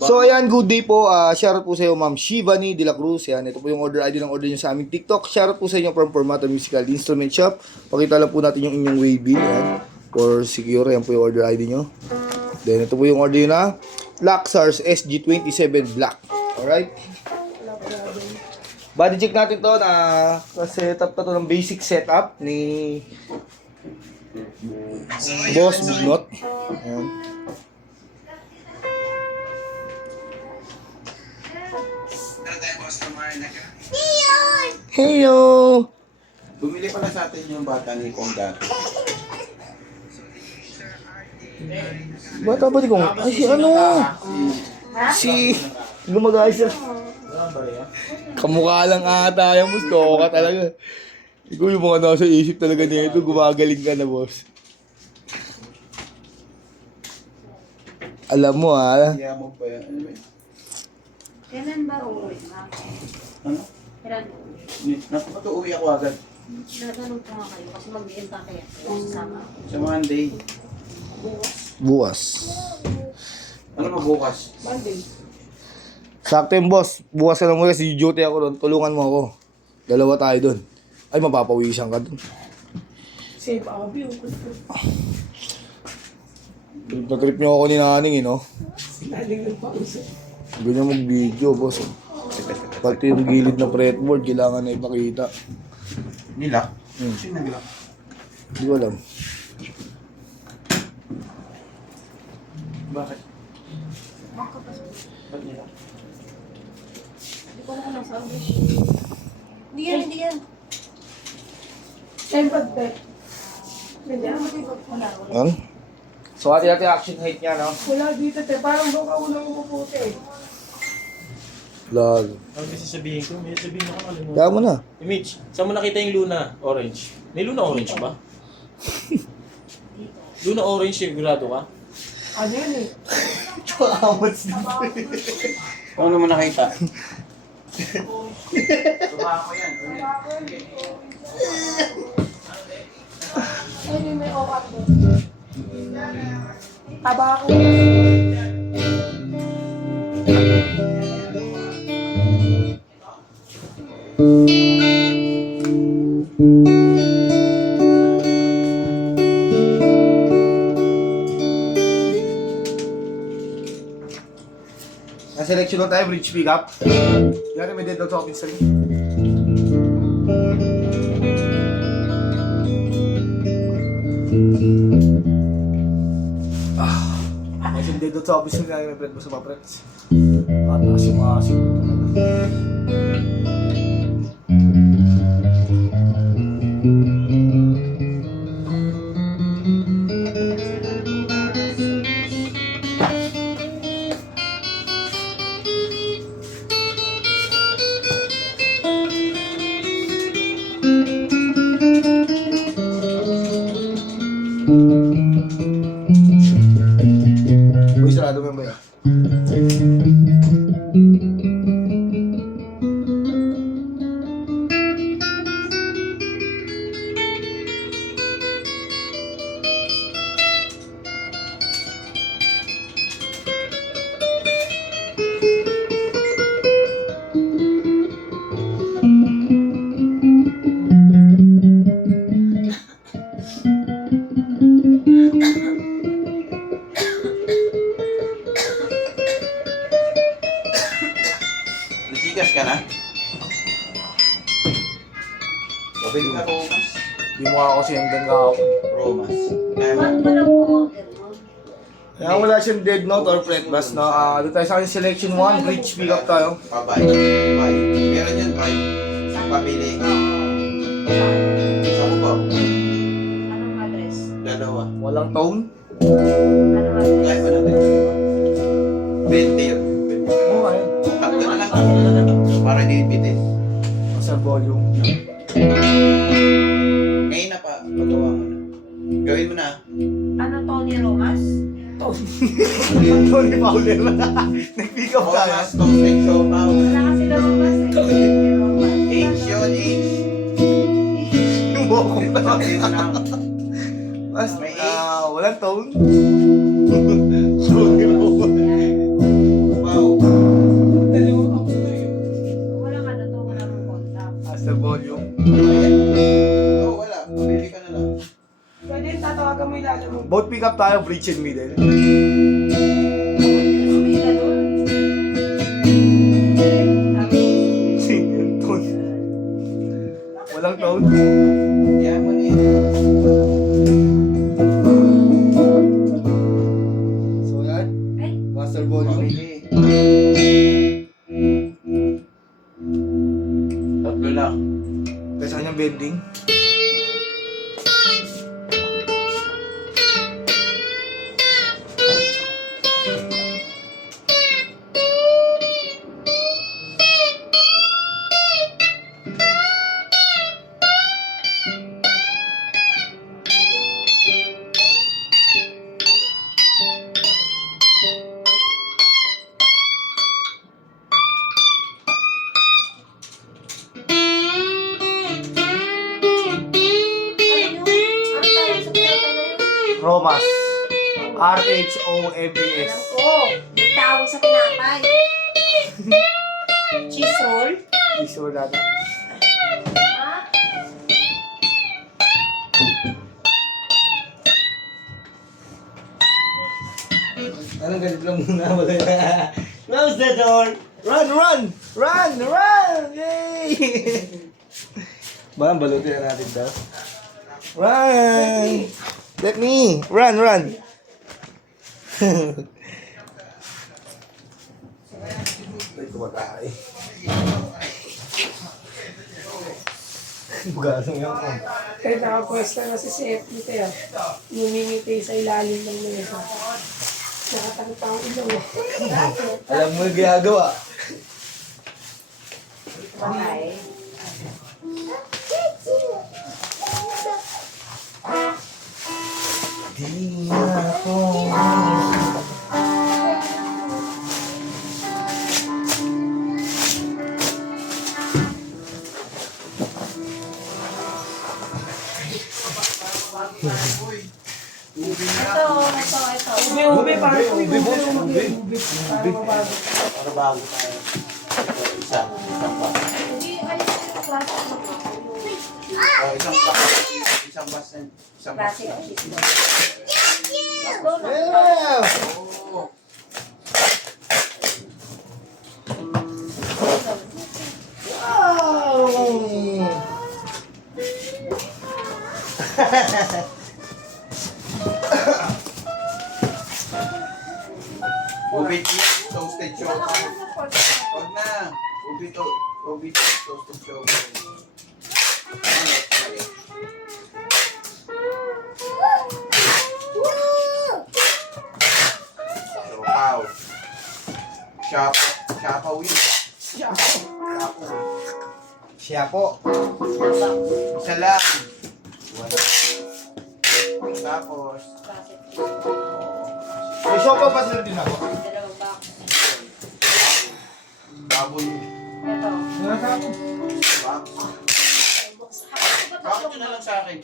So ayan, good day po. Shoutout po sa iyo, Ma'am Shivani De La Cruz. Yan, ito po yung order ID ng order niyo sa aming TikTok. Shoutout po sa inyo from Formato Musical Instrument Shop. Pakita lang po natin yung inyong wavy. Yan. For secure, yan po yung order ID nyo. Then ito po yung order nyo na Laxars SG27 Black. Alright. Body check natin to na setup na to ng basic setup ni Boss Bugnot. Ayan. Hello! Bumili pala sa atin yung bata ni Kongga. Bata ba di kong? Ay, si ano? Si... Gumagaya siya. Kamukha lang ata yung gusto ka talaga. Ikaw yung mga nasa isip talaga nito, gumagaling ka na, boss. Alam mo, ha? Kaya mo pa yan. Ano ba yun? Kailan ba uuwi, ma'am? Ano? Kailan uuwi? Napakatuuwi ako agad. Natanong ko nga kayo kasi mag-iinta kayo. Sasama ako. Sa Monday. Bukas. Ano mabukas? Sakto yung boss. Bukas ka lang mo kasi duty ako doon. Tulungan mo ako. Dalawa tayo doon. Ay, mapapawisan ka doon. Save abi. Trip niyo ako ni Naning, no? Naling nagpausap. Ganyan mag-video, boss. Pati yung gilid ng fretboard, kailangan na ipakita. Nilak? Hmm. Sino naglock? Hindi ko alam. Bakit? Ba't nilak? Hindi ko na nasabi. Hindi yan, hindi yan. Siyempre, te. Wala, wala. Ano? So, hati-hati action height niya, no? Wala dito, te. Parang doon ka unang umuputi. Lag. Ang may sasabihin ko, may sasabihin ako kalimutan. Kaya mo na. Mitch, saan mo nakita yung Luna Orange? May Luna Orange ba? Luna Orange, sigurado ka? Ano yun eh? Ano mo nakita? Ano yung may okat doon? Tabako. Na-selection lang tayo, bridge pick up. Yan, may dead dog sa office rin. May dead dog sa office rin na may friend ko sa mga friends. Mataas yung mga asin ko talaga. Uy, sarado mo yung ba? Nagigas ka na? Sabi Hindi ka Romas. Di mo ako kasi hanggang kahapon. Romas. Kaya mo? Ba't ba lang po order mo? Kaya wala siyang dead note or fret bass, no? Doon tayo sa akin selection 1, bridge pick up tayo. Pabay. Pabay. Meron yan, pabay. Pabili. Sa ubaw. Anong address? Dalawa. Walang tone. Anong address? Kaya ba natin? 20 yun. Oo, ayun. Tatlo na lang. Para hindi bitin. Sa volume. Ngayon na pa. Pagawa mo na. Gawin mo na. Ano, Tony Romas? Tony Fowler. Nag-pick up tayo. Romas, toast and siopaw. Wala kasi na Romas eh. Tony Romas. H yun, H. Yung bokong na. Sabi mo na. Mas, May walang tone. Sorry mo. Wow. Both pick up tayo, bridge and middle. Hindi ka doon. Yung tone. Walang tone. Yan mo na So yan, Ay, master volume. Tatlo lang. Kasi kanyang bending. ano tayo sa pinapay na yun? Romas. R-H-O-M-A-S. Alam ko, yung tawag sa pinapay. Cheese roll? Isure natin. Ha? Anong ganit lang muna? Wala na. Close the door! Run, run! Run! Run! Yay! Ba, balutin na natin daw. Run! Let me! Run, run! Ay, kumatay. Bugasong yan ko. Kaya nakapwesto na si Seth dito yan. Lumingiti sa ilalim ng mesa. Nakatakot ako ilaw. Alam mo yung ginagawa. Bakay. Di na ako. Ito. Ube, parang ube. Parang mabago. Para bago tayo. Isa. Isang pa. Hindi, alis ko yung klase. Oh, isang pa. Isang bus na. Isang bus Klase na. ng cheese roll. Let's go na. Yeah! Oo. Wow! Ubi cheese, toasted chocolate. Huwag na. Ubi cheese, toasted chocolate. Siopaw. Siopaw yun. Siopaw. Siya po. Isa lang. Wala. Tapos, Klase. May show pa sila din ako. Dalawang box. baboy. Ito. Box. Box. Bakit yun na lang sa akin?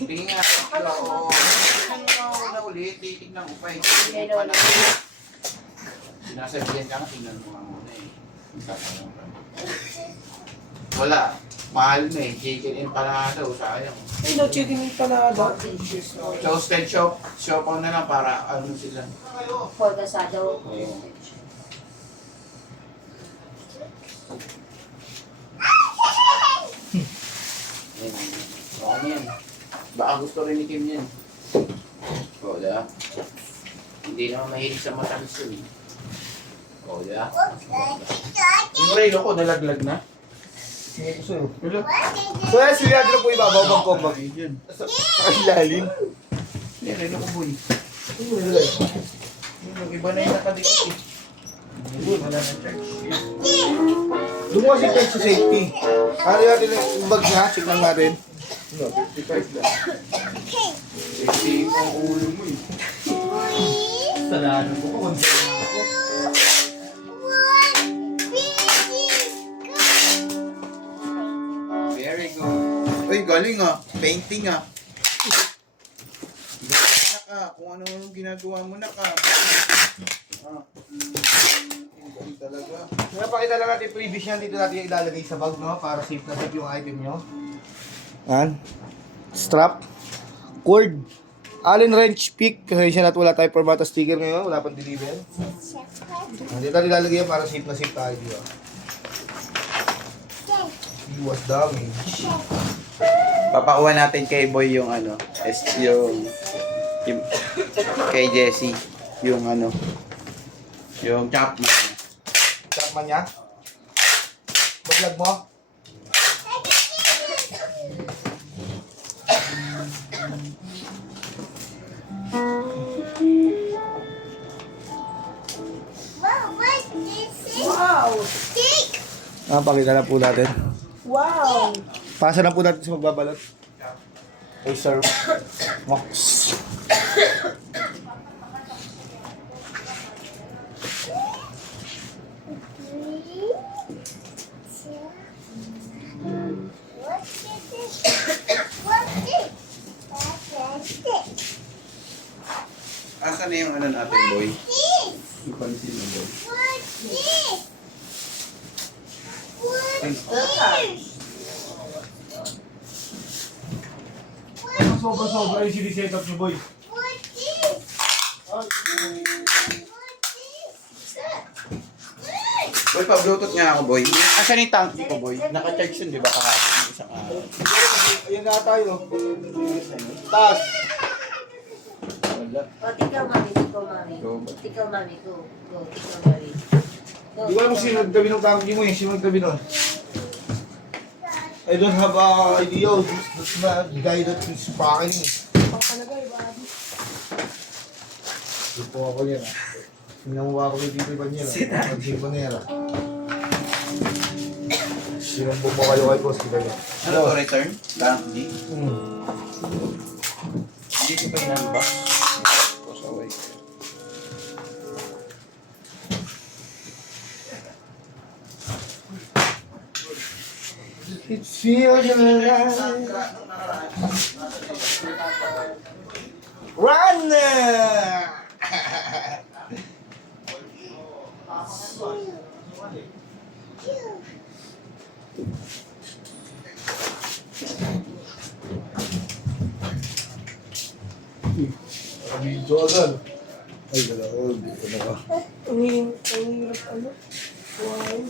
Tingin nga. Oo. Tingnan mo na ulit. Titignan ko pa eh. Tingnan ko pa lang. Sinasabihan ka nga. Tingnan mo nga muna eh. Wala. Mahal na eh. Chicken in panado. Sayang. Ay, no, chicken yung panada. Toasted siopaw na lang para ano sila. For gasado. Yan. Okay yan. Baka gusto rin ni Kim yan. O, diba? Hindi naman mahilig sa matamis yun. O, diba? Yung relo ko, nalaglag na. Sige ko sa'yo. Wala. So yan, sila po ibabaw bang kombag. Yun. Sa ilalim. Yan, relo ko boy. Ano yung nilagay? Yung iba na yung nakadikit eh. Wala na charge. Doon mo kasi check sa safety. Ano natin yung bag niya? Check lang natin. No, 55 lang. Sexy ang ulo mo eh. Salado ko. Very good. Uy, galing ah. Painting ah. Galing na ka. Kung ano yung ginagawa mo na ka. Ah. Galing talaga. Napakita lang natin previous yan. Dito natin ilalagay sa bag, no? Para safe na safe yung item nyo. Yan. Strap. Cord. Allen Wrench Peak. Kasi siya wala tayo formata sticker ngayon. Wala pang deliver. Hindi tayo nilalagay yan para safe na safe tayo. Diba? Iwas damage. Papakuha natin kay Boy yung ano, yung kay Jessie, yung ano, yung Chapman. Sakman niya. Baglag mo. Wow! Pakita na po natin. Wow! Pasa na po natin sa magbabalot. Okay, sir. Mox. Asan na yung ano natin, Boy? Yung pansin mo, Boy. Sobra-sobra yung siniset up niyo, boy. Boy, pa-bluetooth nga ako, Boy. Asan yung tank ko, Boy? Naka-charge yun, di ba? Kahapon yung isang araw. Ayan na tayo. Taas. Wala. O, tikaw, mami. Tikaw, mami. Go. Tikaw, mami. Go. Go. Tikaw, mami. Go, Hindi ko alam kung tikaw, sino mami. nagtabi ng kamgi mo eh. Sino nagtabi nun? I don't have an idea. That's the guy that is packing me. Pakalagay, babi. Hindi po ako yan ah. Minamuha ko yung dito ba niya ah. Pag-sing ko niya ah. Sinumbo mo kayo kay boss, di ba niya? Ano to, return? Tank D? Hmm. Hindi ko pa inalba. Post away. It feels alive. Run! Video agad. Ay, dalawa. Dalawa. Ang hirap ano? Wow.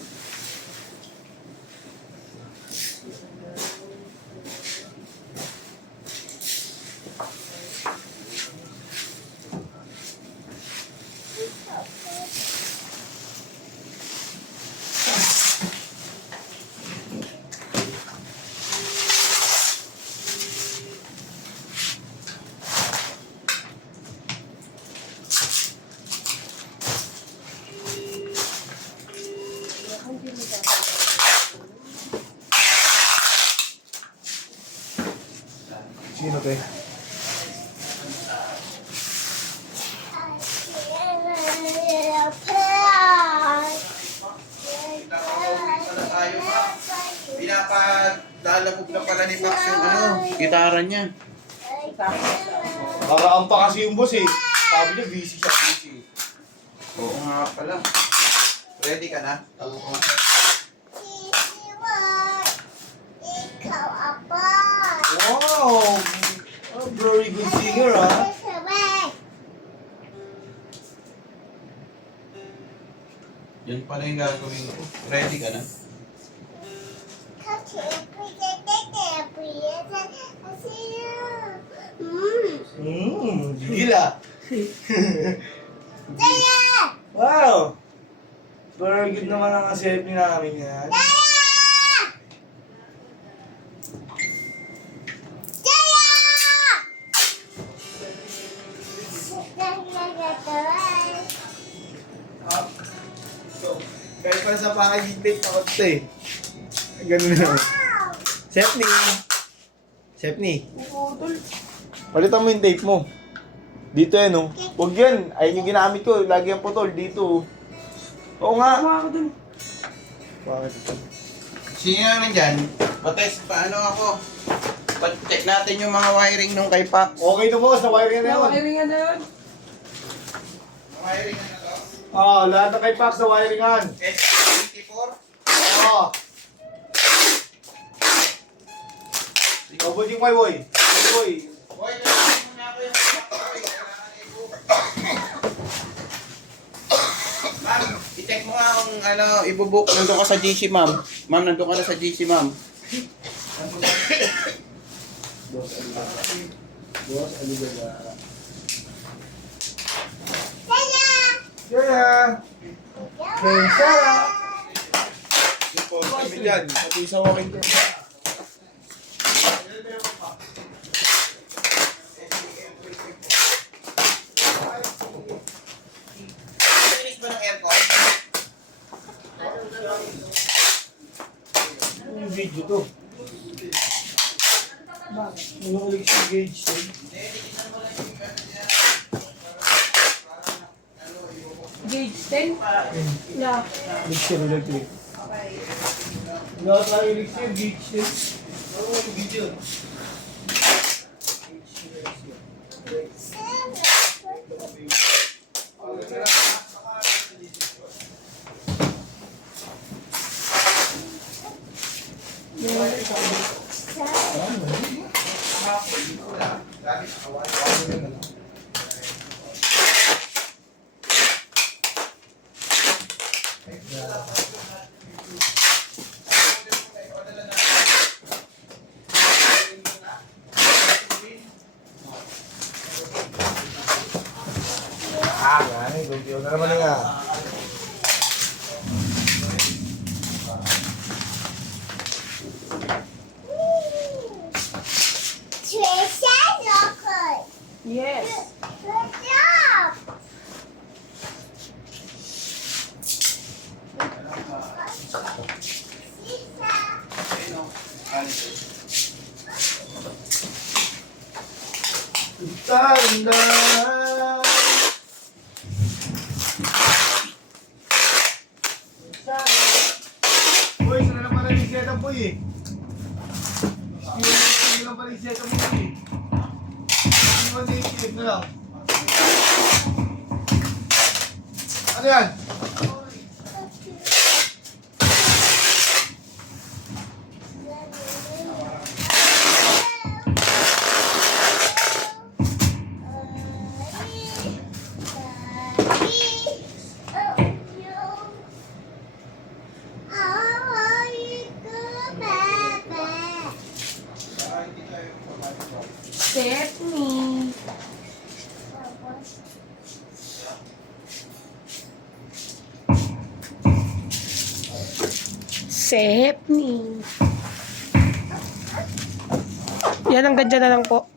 Sino to eh? Pinapadalabog na pala ni Max yung ano, gitara niya. Paraan pa kasi yung boss eh. Sabi niya busy siya, busy. Oo nga pala. Ready ka na? Wow! Oh, very good singer ah. Yan pala yung gagawin ko. Ready ka na? Gila. Wow! Very good naman ang assembly namin yan. Kahit pa sa packaging tape ako ito eh. Ganun na. Stephanie! Stephanie! Putol. Palitan mo yung tape mo. Dito yan oh. Huwag yan. Ayun yung ginamit ko. Lagi yung putol. Dito. Oo nga. Tama ako dun. Bakit ito? Sino na nandyan? Patest, paano ako? Pa-check natin yung mga wiring nung kay Pax. Okay to boss. Na-wire na yun. Nakiringan na yun. Wiring na to? Lahat na kay Pax na wiringan. S24? Oo. Abot yung my boy. My boy. Boy, nalaman mo na ako yung I-check mo nga kung ano, ibubook. Nandun ka sa GC, ma'am. Ma'am, nandun ka na sa GC, ma'am. Boss Alibaba. Sarah! Hey, Sarah! Kami dyan. Pati sa walking tour. Finish ba ng aircon? Yung video to. Ano ulit sa gauge to? Gauge 10? Yeah. Mixer electric. Lahat na elixir, gauge to. Oo, yung video. Ay, video na naman nga. Yes. Tanda. Boy, sana naman ang iseta po eh. Hindi lang pala iseta mo eh. Hindi mo na-isip na lang. Ano yan? Stephanie. Stephanie. Yan, ang ganda na lang po.